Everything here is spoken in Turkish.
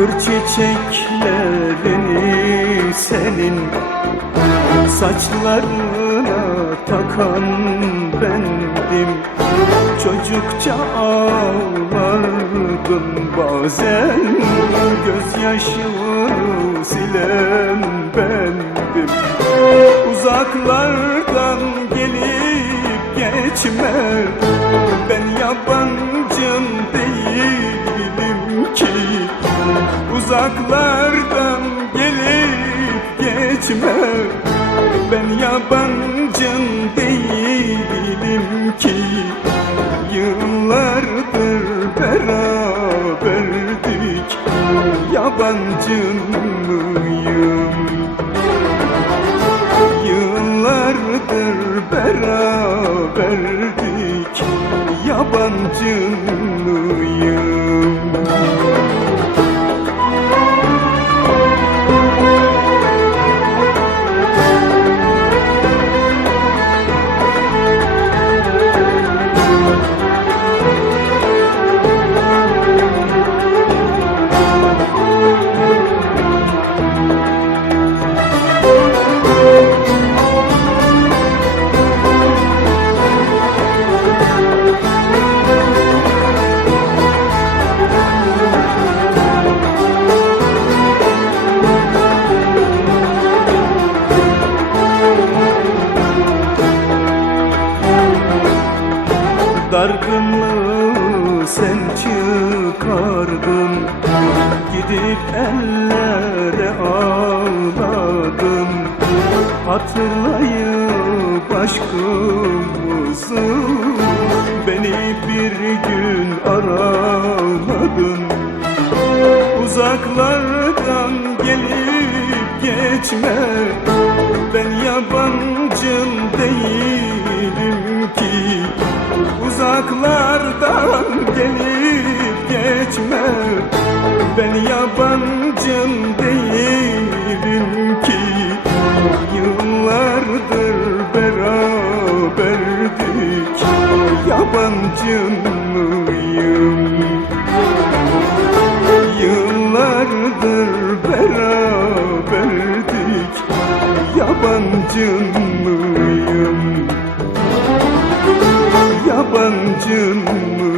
Kır çiçeklerini senin Saçlarına takan bendim. Çocukça ağlardım bazen Gözyaşını silen bendim. Uzaklardan gelip geçme Ben yabancın değilim Uzaklardan gelip geçme Ben yabancın değilim ki Yıllardır beraberdik Yabancın mıyım? Yıllardır beraberdik Yabancın mıyım? Dargınlığı sen çıkardın. Gidip ellere ağladın. Hatırlayıp aşkımızı Beni bir gün aramadın. Uzaklardan gelip geçme geçme Ben yabancın değilim ki Yıllardır beraberdik Yabancın mıyım? Yıllardır beraberdik Yabancın mıyım? Yabancın mıyım?